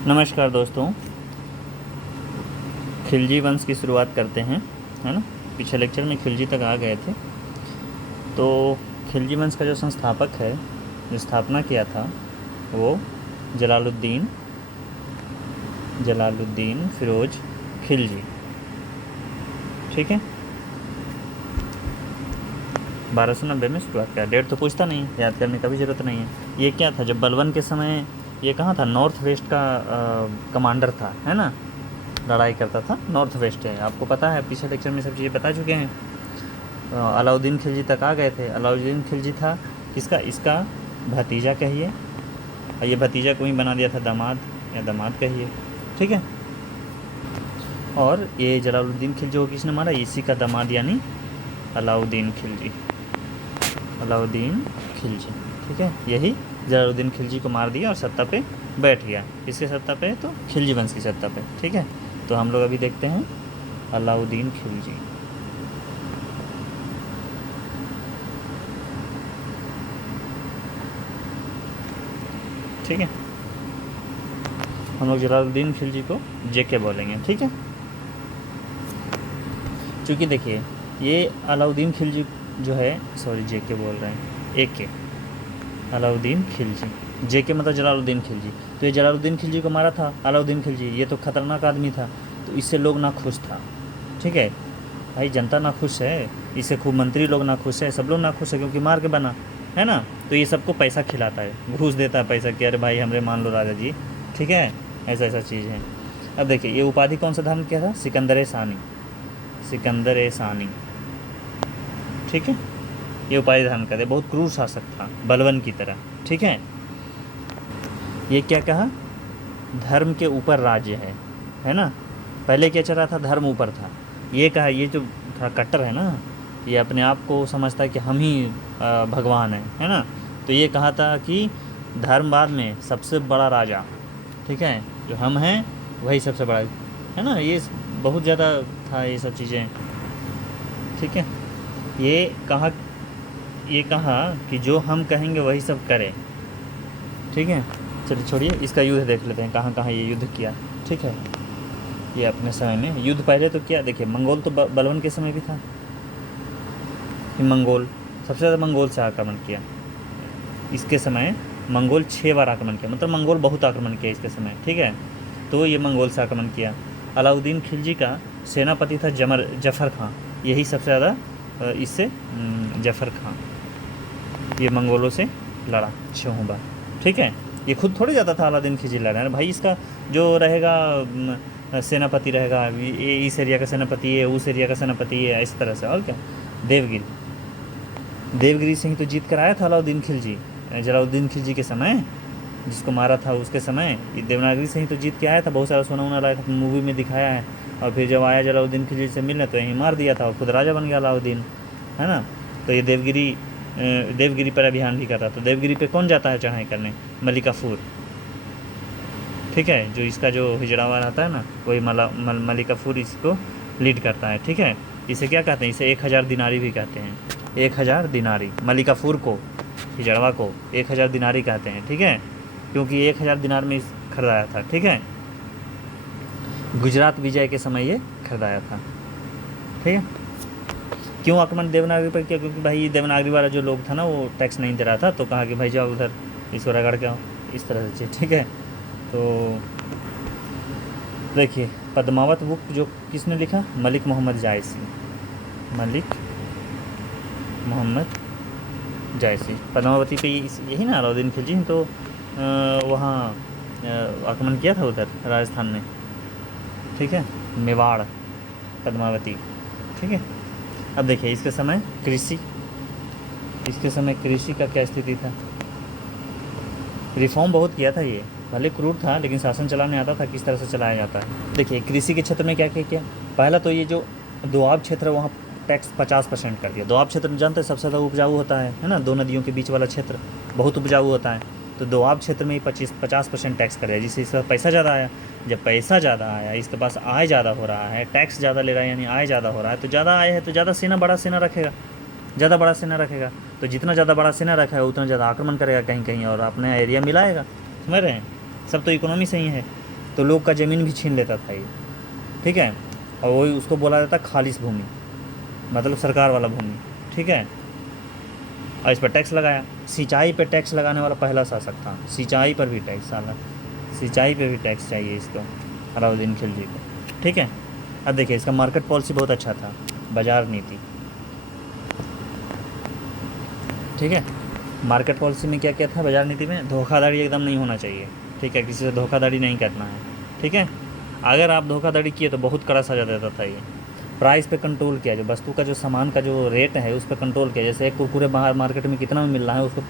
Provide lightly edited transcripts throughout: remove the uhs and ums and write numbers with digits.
नमस्कार दोस्तों, खिलजी वंश की शुरुआत करते हैं, है ना। पिछले लेक्चर में खिलजी तक आ गए थे। तो खिलजी वंश का जो संस्थापक है, जो स्थापना किया था, वो जलालुद्दीन फ़िरोज़ खिलजी। ठीक है, 1290 में शुरुआत किया। डेट तो पूछता नहीं, याद करने का भी ज़रूरत नहीं है। ये क्या था, जब बलवन के समय ये कहाँ था, नॉर्थ वेस्ट का कमांडर था, है ना। लड़ाई करता था नॉर्थ वेस्ट है, आपको पता है, पिछले लेक्चर में सब चीज़ें बता चुके हैं। अलाउद्दीन खिलजी तक आ गए थे। अलाउद्दीन खिलजी था किसका, इसका भतीजा कहिए, और ये भतीजा को ही बना दिया था दामाद, या दामाद कहिए। ठीक है, और ये जलालुद्दीन खिलजी को किसने मारा, इसी का दामाद यानी अलाउद्दीन खिलजी। ठीक है, यही जलालुद्दीन खिलजी को मार दिया और सत्ता पे बैठ गया। किसके सत्ता पे, तो खिलजी वंश की सत्ता पे। ठीक है, तो हम लोग अभी देखते हैं अलाउद्दीन खिलजी। ठीक है, हम लोग जलालुद्दीन खिलजी को जेके बोलेंगे। ठीक है, क्योंकि देखिए ये अलाउद्दीन खिलजी जो है, सॉरी जेके बोल रहे हैं, एके, अलाउद्दीन खिलजी, जेके मतलब जलालुद्दीन खिलजी। तो ये जलालुद्दीन खिलजी को मारा था अलाउद्दीन खिलजी, ये तो खतरनाक आदमी था, तो इससे लोग ना खुश था। ठीक है भाई, जनता ना खुश है, इससे खूब मंत्री लोग ना खुश है, सब लोग ना खुश है, क्योंकि मार के बना, है ना। तो ये सबको पैसा खिलाता है, घूस देता है पैसा कि अरे भाई हमरे मान लो राजा जी। ठीक है, ऐसा चीज़ है। अब देखिए ये उपाधि कौन सा धारण किया था, सिकंदर सानी। ठीक है, ये उपाधि धारण करते, बहुत क्रूर शासक था, बलवन की तरह। ठीक है, ये क्या कहा, धर्म के ऊपर राज्य है ना। पहले क्या चल रहा था, धर्म ऊपर था। ये कहा, ये जो थोड़ा कट्टर है ना, ये अपने आप को समझता है कि हम ही भगवान है ना। तो ये कहा था कि धर्मवाद में सबसे बड़ा राजा, ठीक है, जो हम हैं वही सबसे बड़ा है ना। ये बहुत ज़्यादा था ये सब चीज़ें। ठीक है, ये कहा कि जो हम कहेंगे वही सब करें। ठीक है, चलिए छोड़िए, इसका युद्ध देख लेते हैं, कहाँ कहाँ ये युद्ध किया। ठीक है, ये अपने समय में युद्ध पहले तो किया, देखिए मंगोल तो बलवन के समय भी था, फिर मंगोल, सबसे ज़्यादा मंगोल से आक्रमण किया। इसके समय मंगोल 6 बार आक्रमण किया, मतलब मंगोल बहुत आक्रमण किया इसके समय। ठीक है, तो ये मंगोल से आक्रमण किया। अलाउद्दीन खिलजी का सेनापति था जफ़र खां, यही सबसे ज़्यादा इससे जफ़र खां, ये मंगोलों से लड़ा 6 बार। ठीक है, ये खुद थोड़ी जाता था अलाउद्दीन खिलजी लड़ा, भाई इसका जो रहेगा सेनापति रहेगा, ये इस एरिया का सेनापति है, उस एरिया का सेनापति है, इस तरह से। और क्या, देवगिरी से ही तो जीत कर आया था अलाउद्दीन खिलजी, जलालुद्दीन खिलजी के समय, जिसको मारा था उसके समय ये देवनागरी से ही तो जीत के आया था। बहुत सारा सोना वोना लाया था, मूवी में दिखाया है। और फिर जब आया जलालुद्दीन खिलजी से मिलने तो यहीं मार दिया था और खुद राजा बन गया अलाउद्दीन, है ना। तो ये देवगिरी पर अभियान भी कर रहा था। तो देवगिरी पे कौन जाता है चढ़ाई करने, मलिक काफूर। ठीक है, जो इसका जो हिजड़ावा रहता है ना, वही मलिक काफूर इसको लीड करता है। ठीक है, इसे क्या कहते हैं, इसे 1000 दिनारी भी कहते हैं। 1000 दिनारी, मलिक काफूर को, हिजड़वा को 1000 दिनारी कहते हैं। ठीक है, क्योंकि 1000 दिनार में खरीदाया था। ठीक है, गुजरात विजय के समय ये खरीदाया था। ठीक है, क्यों आक्रमण देवनागरी पर किया, क्योंकि भाई देवनागरी वाला जो लोग था ना वो टैक्स नहीं दे रहा था, तो कहा कि भाई जाओ उधर इसको रगड़ के आओ, इस तरह से चीज़। ठीक है, तो देखिए पद्मावत बुक जो किसने लिखा, मलिक मोहम्मद जायसी। पद्मावती पे यही ना अलाउद्दीन खिलजी, तो वहाँ आक्रमण किया था उधर राजस्थान में। ठीक है, मेवाड़, पद्मावती। ठीक है, अब देखिए इसके समय कृषि का क्या स्थिति था। रिफॉर्म बहुत किया था ये, भले क्रूर था लेकिन शासन चलाने आता था किस तरह से चलाया जाता है। देखिए कृषि के क्षेत्र में क्या क्या किया, पहला तो ये जो दोआब क्षेत्र है वहाँ टैक्स 50% कर दिया। दोआब क्षेत्र जानते हैं सबसे ज़्यादा उपजाऊ होता है ना, 2 नदियों के बीच वाला क्षेत्र बहुत उपजाऊ होता है। तो दोआब क्षेत्र में ही 50% टैक्स कर दिया, जिससे इसका पैसा ज़्यादा आया। जब पैसा ज़्यादा आया, इसके पास आय ज़्यादा हो रहा है, टैक्स ज़्यादा ले रहा है यानी आय ज़्यादा हो रहा है, तो ज़्यादा आय है तो ज़्यादा बड़ा सेना रखेगा। तो जितना ज़्यादा बड़ा सेना रखा है उतना ज़्यादा आक्रमण करेगा कहीं कहीं और अपने एरिया मिलाएगा। समझ रहे हैं, सब तो इकोनॉमी से ही है। तो लोग का ज़मीन भी छीन लेता था ये, ठीक है। और वही उसको बोला जाता खालिस भूमि, मतलब सरकार वाला भूमि, ठीक है। और इस पर टैक्स लगाया। सिंचाई पे टैक्स लगाने वाला पहला शासक था। सिंचाई पर भी टैक्स, साला सिंचाई पे भी टैक्स चाहिए इसको, अलाउद्दीन खिलजी को, ठीक है। अब देखिए इसका मार्केट पॉलिसी बहुत अच्छा था, बाजार नीति, ठीक है। मार्केट पॉलिसी में क्या क्या था बाजार नीति में? धोखाधड़ी एकदम नहीं होना चाहिए, ठीक है, किसी से धोखाधड़ी नहीं करना है, ठीक है। अगर आप धोखाधड़ी किए तो बहुत कड़ा सजा देता था ये। प्राइस पे कंट्रोल किया, जो वस्तु का जो सामान का जो रेट है उस पर कंट्रोल किया। जैसे एक कुरकुरे बाहर मार्केट में कितना में मिल रहा है उसको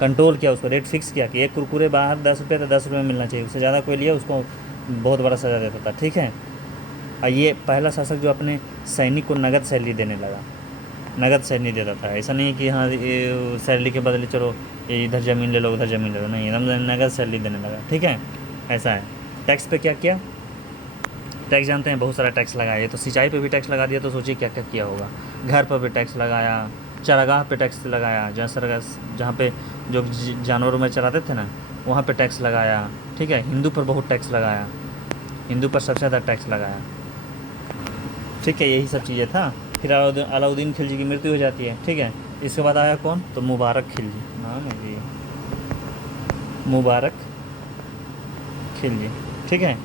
कंट्रोल किया, उसको रेट फिक्स किया कि एक कुरकुरे बाहर 10 रुपये तो 10 रुपये में मिलना चाहिए, उससे ज़्यादा कोई लिया उसको बहुत बड़ा सज़ा देता था, ठीक है। और ये पहला शासक जो अपने सैनिक को नगद सैलरी देने लगा, नगद सैलरी देता था। ऐसा नहीं कि हाँ ये सैलरी के बदले चलो ये इधर ज़मीन ले लो उधर ज़मीन ले लो, नहीं, एकदम नगद सैलरी देने लगा, ठीक है। ऐसा है। टैक्स पे क्या किया? टैक्स जानते हैं, बहुत सारा टैक्स लगाया। तो सिंचाई पे भी टैक्स लगा दिया, तो सोचिए क्या क्या किया होगा। घर पर भी टैक्स लगाया, चरागाह पे टैक्स लगाया, जहाँ पे जो जानवरों में चराते थे ना वहाँ पे टैक्स लगाया, ठीक है। हिंदू पर बहुत टैक्स लगाया, हिंदू पर सबसे ज़्यादा टैक्स लगाया, ठीक है। यही सब चीज़ें था। फिर अलाउद्दीन खिलजी की मृत्यु हो जाती है, ठीक है। इसके बाद आया कौन? तो मुबारक खिलजी, नाम है जी, मुबारक खिलजी, ठीक है।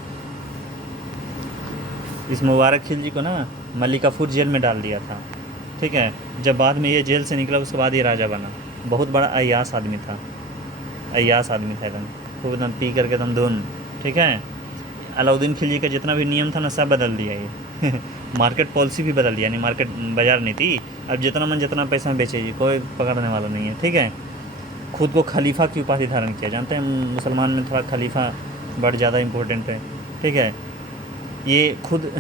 इस मुबारक खिलजी को ना मल्लिकाफुर जेल में डाल दिया था, ठीक है। जब बाद में ये जेल से निकला उसके बाद ये राजा बना। बहुत बड़ा अय्यास आदमी था, अय्यास आदमी था एकदम, खूब एकदम पी करके एकदम धुन, ठीक है। अलाउद्दीन खिलजी का जितना भी नियम था ना सब बदल दिया ये मार्केट पॉलिसी भी बदल दिया, यानी मार्केट बाजार नीति। अब जितना मन जितना पैसा में बेचे, कोई पकड़ने वाला नहीं है, ठीक है। खुद को खलीफा की उपाधि धारण किया। जानते हैं मुसलमान में थोड़ा खलीफा बड़ा ज़्यादा इम्पोर्टेंट है, ठीक है। ये खुद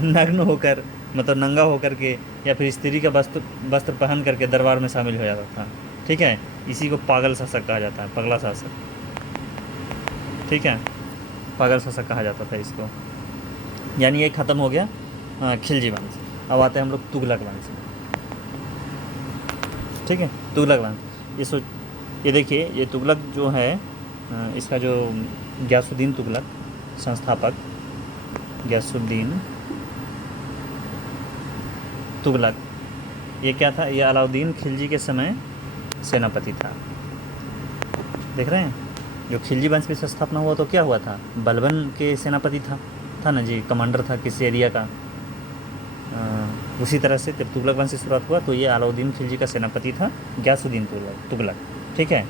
नग्न होकर, मतलब नंगा होकर के या फिर स्त्री का वस्त्र पहन करके दरबार में शामिल हो जाता था, ठीक है। इसी को पागल शासक कहा जाता है, पगला शासक, ठीक है। पागल शासक कहा जाता था इसको। यानी ये ख़त्म हो गया खिलजी वंश। अब आते हैं हम लोग तुगलक वंश, ठीक है। तुगलक वंश, ये देखिए, ये तुगलक जो है इसका जो गियासुद्दीन तुगलक संस्थापक, गियासुद्दीन तुगलक, ये क्या था? ये अलाउद्दीन खिलजी के समय सेनापति था। देख रहे हैं, जो खिलजी वंश की स्थापना हुआ तो क्या हुआ था? बलबन के सेनापति था ना जी, कमांडर था किसी एरिया का। उसी तरह से जब तुगलक वंश से शुरुआत हुआ तो ये अलाउद्दीन खिलजी का सेनापति था गियासुद्दीन तुगलक, ठीक है।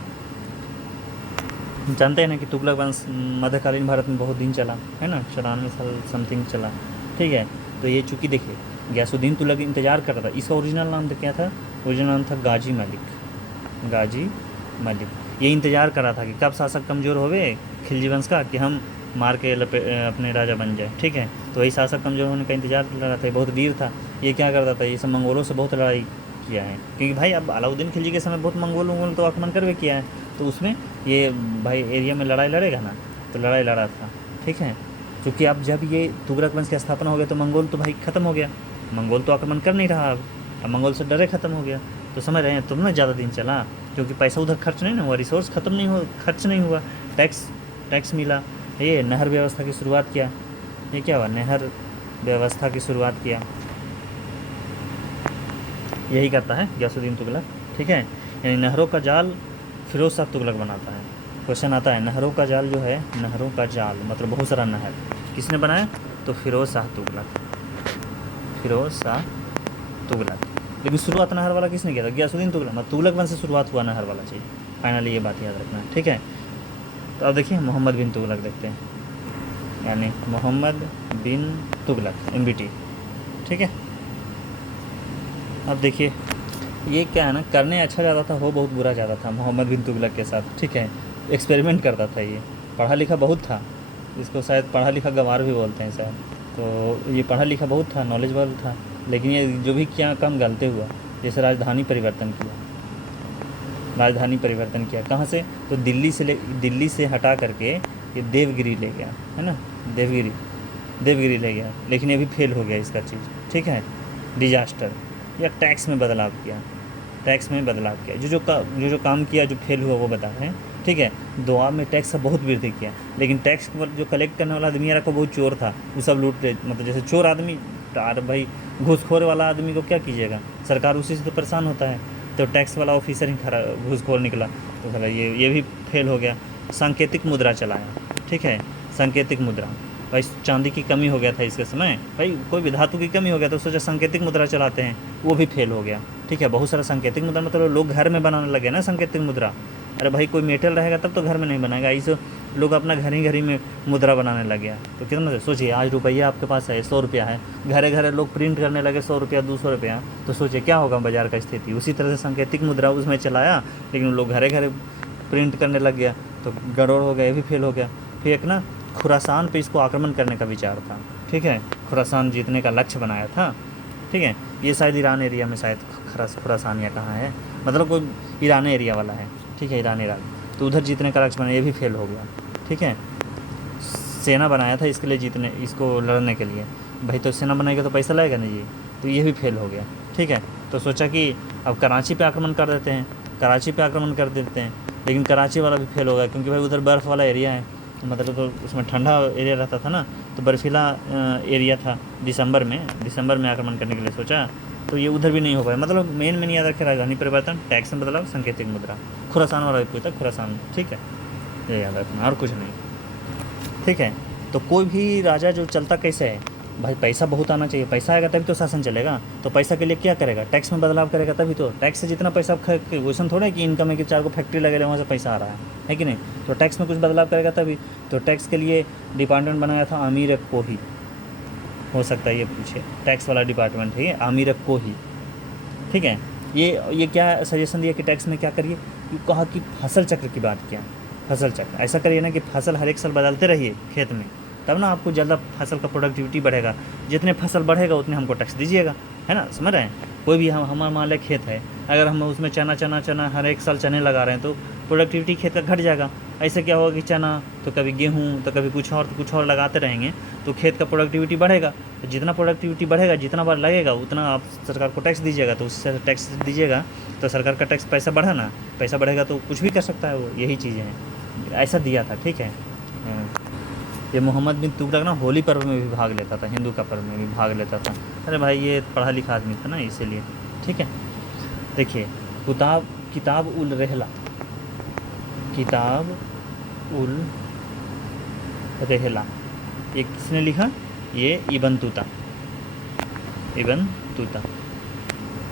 जानते हैं ना कि तुगलक वंश मध्यकालीन भारत में बहुत दिन चला है ना, 94 साल समथिंग चला, ठीक है। तो ये चूँकि देखिए गियासुद्दीन तुगलक इंतज़ार कर रहा था। इसका ओरिजिनल नाम तो क्या था? ओरिजिनल नाम था गाजी मलिक, गाजी मलिक। ये इंतज़ार कर रहा था कि कब शासक कमज़ोर होवे खिलजी वंश का, कि हम मार के अपने राजा बन जाए, ठीक है। तो वही शासक कमज़ोर होने का इंतज़ार कर रहा था। बहुत वीर था, ये क्या करता था, ये सब मंगोलों से बहुत लड़ाई किया है, क्योंकि भाई अब अलाउद्दीन खिलजी के समय बहुत मंगोल तो आक्रमण कर भी किया है, तो उसमें ये भाई एरिया में लड़ाई लड़ेगा ना, तो लड़ाई लड़ा था, ठीक है। क्योंकि अब जब ये तुगलक वंश की स्थापना हो गया तो मंगोल तो भाई ख़त्म हो गया, मंगोल तो आक्रमण कर नहीं रहा, अब मंगोल से डरे ख़त्म हो गया। तो समझ रहे हैं तुम ना, ज़्यादा दिन चला क्योंकि पैसा उधर खर्च नहीं ना हुआ, रिसोर्स खर्च नहीं हुआ, टैक्स मिला। ये नहर व्यवस्था की शुरुआत किया, ये क्या हुआ? नहर व्यवस्था की शुरुआत किया, यही करता है गियासुद्दीन तुगलक, ठीक है। यानी नहरों का जाल फिरोज शाह तुगलक बनाता है। क्वेश्चन आता है नहरों का जाल जो है, नहरों का जाल मतलब बहुत सारा नहर किसने बनाया? तो फिरोज शाह तुगलक, फिरोज शाह तुगलक। लेकिन शुरुआत नहर वाला किसने किया था? गियासुद्दीन तुगलक। मतलब तुगलक वंश से शुरुआत हुआ नहर वाला चाहिए, फाइनली ये बात याद रखना है, ठीक है। तो अब देखिए मोहम्मद बिन तुगलक देखते हैं, यानी मोहम्मद बिन तुगलक MBT, ठीक है। अब देखिए ये क्या है ना, करने अच्छा ज़्यादा था, हो बहुत बुरा ज़्यादा था मोहम्मद बिन तुगलक के साथ, ठीक है। एक्सपेरिमेंट करता था, ये पढ़ा लिखा बहुत था, इसको शायद पढ़ा लिखा गंवार भी बोलते हैं शायद। तो ये पढ़ा लिखा बहुत था, नॉलेजबल था, लेकिन ये जो भी क्या काम गलते हुआ, जैसे राजधानी परिवर्तन किया, कहाँ से? तो दिल्ली से हटा करके ये देवगिरी ले गया, है ना, देवगिरी ले गया, लेकिन ये भी फेल हो गया इसका चीज़, ठीक है। डिजास्टर या टैक्स में बदलाव किया, जो काम किया जो फेल हुआ वो बता रहे हैं। ठीक है। दोआब में टैक्स का बहुत वृद्धि किया, लेकिन टैक्स जो कलेक्ट करने वाला आदमी को बहुत चोर था, वो सब लूट ले, मतलब जैसे चोर आदमी, अरे भाई घूसखोर वाला आदमी को क्या कीजिएगा, सरकार उसी से तो परेशान होता है। तो टैक्स वाला ऑफिसर ही खरा घूसखोर निकला, तो साला ये भी फेल हो गया। सांकेतिक मुद्रा चलाया, ठीक है, सांकेतिक मुद्रा, भाई चांदी की कमी हो गया था इसके समय, भाई कोई भी धातु की कमी हो गया तो सोचा सांकेतिक मुद्रा चलाते हैं, वो भी फेल हो गया, ठीक है। बहुत सारा सांकेतिक मुद्रा, मतलब लोग घर में बनाने लगे ना सांकेतिक मुद्रा। अरे भाई कोई मेटल रहेगा तब तो घर में नहीं बनाएगा, इसे लोग अपना घर ही में मुद्रा बनाने लग गया। तो कितना सोचिए, आज रुपया आपके पास है, 100 रुपया है, घरे घरे लोग प्रिंट करने लगे 100 रुपया 200 रुपया, तो सोचिए क्या होगा बाजार का स्थिति। उसी तरह से सांकेतिक मुद्रा उसमें चलाया, लेकिन लोग घरे घरे प्रिंट करने लग गया, तो गड़बड़ हो गया, ये भी फेल हो गया। फिर एक ना खुरासान पे इसको आक्रमण करने का विचार था, ठीक है, खुरासान जीतने का लक्ष्य बनाया था, ठीक है। ये शायद ईरान एरिया में, शायद खुरासान या कहाँ है, मतलब कोई ईरान एरिया वाला है, ठीक है, ईरान तो उधर जीतने का लक्ष्य बनाया, ये भी फेल हो गया, ठीक है। सेना बनाया था इसके लिए, जीतने, इसको लड़ने के लिए, भाई तो सेना बनाएगा तो पैसा लगेगा नहीं जी, तो ये भी फेल हो गया, ठीक है। तो सोचा कि अब कराची पे आक्रमण कर देते हैं, कराची पे आक्रमण कर देते हैं, लेकिन कराची वाला भी फेल हो गया, क्योंकि भाई उधर बर्फ़ वाला एरिया है, मतलब तो उसमें ठंडा एरिया रहता था ना, तो बर्फीला एरिया था। दिसंबर में आक्रमण करने के लिए सोचा, तो ये उधर भी नहीं हो पाया। मतलब मेन याद रखे, राजधानी परिवर्तन, टैक्स में बदलाव, सांकेतिक मुद्रा। खुरासान वाला भी पूछता, खुरासान, ठीक है, ये याद रखना, और कुछ नहीं, ठीक है। तो कोई भी राजा जो चलता कैसे है, भाई पैसा बहुत आना चाहिए, पैसा आएगा तभी तो शासन चलेगा। तो पैसा के लिए क्या करेगा, टैक्स में बदलाव करेगा, तभी तो टैक्स से जितना पैसा वैसा थोड़ा है कि इनकम है कि 4 को फैक्ट्री लगे रहे वहाँ से पैसा आ रहा है कि नहीं। तो टैक्स में कुछ बदलाव करेगा तभी। तो टैक्स के लिए डिपार्टमेंट बनाया था आमिर कोही, हो सकता है ये पूछे, टैक्स वाला डिपार्टमेंट है ये आमिर कोही, ठीक है। ये क्या सजेशन दिया कि टैक्स में क्या करिए, कहा कि फसल चक्र की बात किया, फसल चक्र ऐसा करिए ना कि फसल हर एक साल बदलते रहिए खेत में, तब ना आपको ज़्यादा फसल का प्रोडक्टिविटी बढ़ेगा। जितने फसल बढ़ेगा उतने हमको टैक्स दीजिएगा, है ना, समझ रहे हैं। कोई भी हमारा मान लें खेत है, अगर हम उसमें चना हर एक साल चने लगा रहे हैं, तो प्रोडक्टिविटी खेत का घट जाएगा। ऐसे क्या होगा कि चना तो कभी गेहूँ तो कभी कुछ और, तो कुछ और लगाते रहेंगे, तो खेत का प्रोडक्टिविटी बढ़ेगा। तो जितना प्रोडक्टिविटी बढ़ेगा, जितना बार लगेगा, उतना आप सरकार को टैक्स दीजिएगा। तो उससे टैक्स दीजिएगा तो सरकार का टैक्स पैसा बढ़ा ना, पैसा बढ़ेगा तो कुछ भी कर सकता है वो, यही चीज़ें हैं, ऐसा दिया था, ठीक है। ये मोहम्मद बिन तुगलक ना होली पर्व में भी भाग लेता था, हिंदू का पर्व में भी भाग लेता था। अरे भाई ये पढ़ा लिखा आदमी था ना, इसीलिए, ठीक है। देखिए किताब उल रहला, किताब उल रहला, ये किसने लिखा, ये इब्न तूता,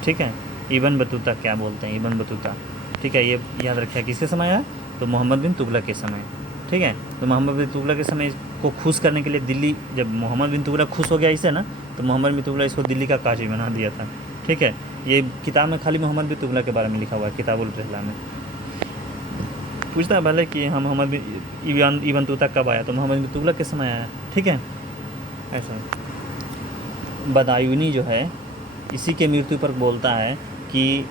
ठीक है। इब्न बतूता क्या बोलते हैं, इब्न बतूता, ठीक है। ये याद रखिए किसके समय आया, तो मोहम्मद बिन तुगलक के समय, ठीक है। तो मोहम्मद बिन तुगलक के समय को खुश करने के लिए दिल्ली, जब मोहम्मद बिन तुगलक खुश हो गया इससे ना, तो मोहम्मद बिन तुगलक इसको दिल्ली का काजी बना दिया था, ठीक है। ये किताब में खाली मोहम्मद बिन तुगलक के बारे में लिखा हुआ है, किताब उल रहला में। पूछता है भले कि हम मोहम्मद बिन इब्न तूता कब आया, तो मोहम्मद बिन तुगलक के समय आया, ठीक है। ऐसा बदायूनी जो है, इसी के मृत्यु पर बोलता है कि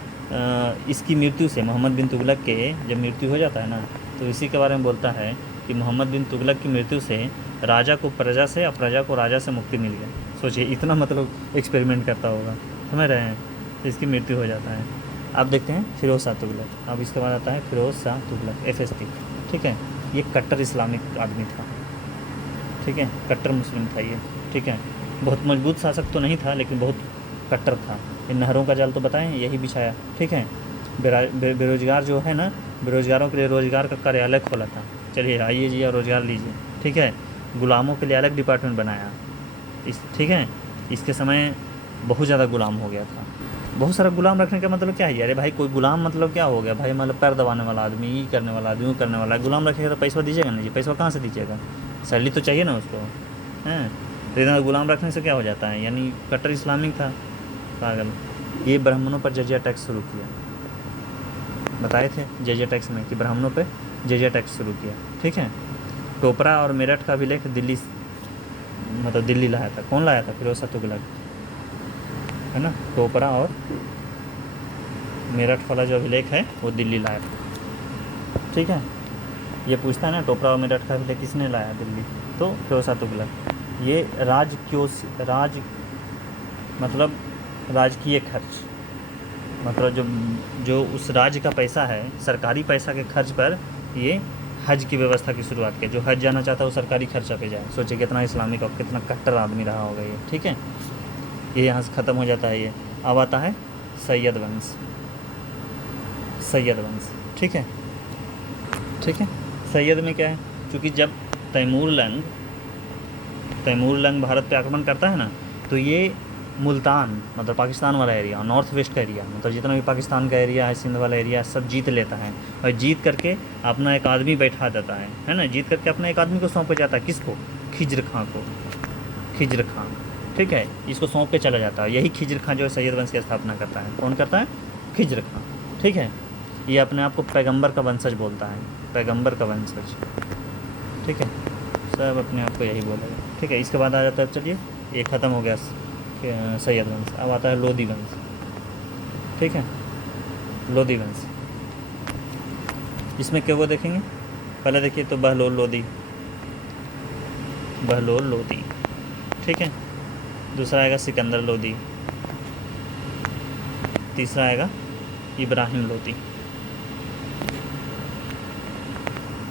इसकी मृत्यु से, मोहम्मद बिन तुगलक के जब मृत्यु हो जाता है ना, तो इसी के बारे में बोलता है कि मोहम्मद बिन तुगलक की मृत्यु से राजा को प्रजा से और प्रजा को राजा से मुक्ति मिल गई। सोचिए इतना मतलब एक्सपेरिमेंट करता होगा, समझ रहे हैं, तो इसकी मृत्यु हो जाता है। अब देखते हैं फिरोज़ शाह तुगलक। अब इसके बाद आता है फिरोज़ शाह तुगलक, FST, ठीक है। ये कट्टर इस्लामिक आदमी था, ठीक है, कट्टर मुस्लिम था ये, ठीक है। बहुत मजबूत शासक तो नहीं था, लेकिन बहुत कट्टर था। इन नहरों का जाल तो बताएं यही बिछाया, ठीक है। बेरोजगार जो है ना, बेरोजगारों के लिए रोजगार का कार्यालय खोला था, चलिए आइए जी और रोजगार लीजिए, ठीक है। गुलामों के लिए अलग डिपार्टमेंट बनाया, ठीक है। इसके समय बहुत ज़्यादा गुलाम हो गया था। बहुत सारा गुलाम रखने का मतलब क्या है, अरे भाई कोई गुलाम मतलब क्या हो गया भाई, मतलब पैर दबाने वाला आदमी, ये करने वाला आदमी, वो करने वाला। गुलाम रखेगा तो पैसा दीजिएगा नहीं जी, पैसा कहाँ से दीजिएगा, सैलरी तो चाहिए ना उसको, हैं। तो इतना गुलाम रखने से क्या हो जाता है, यानी कट्टर इस्लामिक था, पागल। ये ब्राह्मणों पर जजिया टैक्स शुरू किया, बताए थे जजिया टैक्स में कि ब्राह्मणों पे जजिया टैक्स शुरू किया, ठीक है। टोपरा और मेरठ का अभिलेख दिल्ली, मतलब दिल्ली लाया था, कौन लाया था, फिरोज़ शाह तुगलक, है ना। टोपरा और मेरठ वाला जो अभिलेख है वो दिल्ली लाया था, ठीक है। ये पूछता है ना टोपरा और मेरठ का अभिलेख किसने लाया दिल्ली, तो फिरोज़ शाह तुगलक। ये मतलब राजकीय खर्च, मतलब जो उस राज्य का पैसा है, सरकारी पैसा के खर्च पर ये हज की व्यवस्था की शुरुआत किया। जो हज जाना चाहता है वो सरकारी खर्चा पे जाए। सोचिए कितना इस्लामिक और कितना कट्टर आदमी रहा होगा ये, ठीक है। ये यहाँ से ख़त्म हो जाता है ये। अब आता है सैयद वंश, सैयद वंश, ठीक है, ठीक है। सैयद में क्या है, क्योंकि जब तैमूर लंग भारत पे आक्रमण करता है ना, तो ये मुल्तान मतलब पाकिस्तान वाला एरिया, नॉर्थ वेस्ट का एरिया, मतलब जितना भी पाकिस्तान का एरिया है, सिंध वाला एरिया, सब जीत लेता है। और जीत करके अपना एक आदमी बैठा देता है ना, जीत करके अपना एक आदमी को सौंप जाता है। किसको? खिज्र खां को, खिज्र खां, ठीक है। इसको सौंप के चला जाता है। यही खिज्र खां जो है सैयद वंश की स्थापना करता है। कौन करता है? खिज्र खां, ठीक है। ये अपने आप को पैगंबर का वंशज बोलता है, पैगंबर का वंशज, ठीक है। सब अपने आप को यही बोलेगा, ठीक है। इसके बाद आ जाता है, चलिए ये ख़त्म हो गया सैयद वंश। अब आता है लोधी वंश, ठीक है, लोधी वंश। इसमें क्या वो देखेंगे, पहले देखिए तो बहलोल लोधी, बहलोल लोधी, ठीक है। दूसरा आएगा सिकंदर लोधी, तीसरा आएगा इब्राहिम लोधी,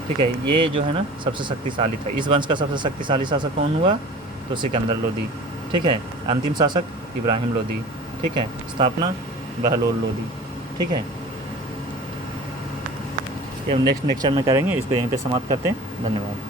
ठीक है। ये जो है ना सबसे शक्तिशाली था। इस वंश का सबसे शक्तिशाली शासक कौन हुआ? तो सिकंदर लोधी, ठीक है। अंतिम शासक इब्राहिम लोधी, ठीक है। स्थापना बहलोल लोधी, ठीक है। ये नेक्स्ट लेक्चर में करेंगे। इसको यहीं पे समाप्त करते हैं। धन्यवाद।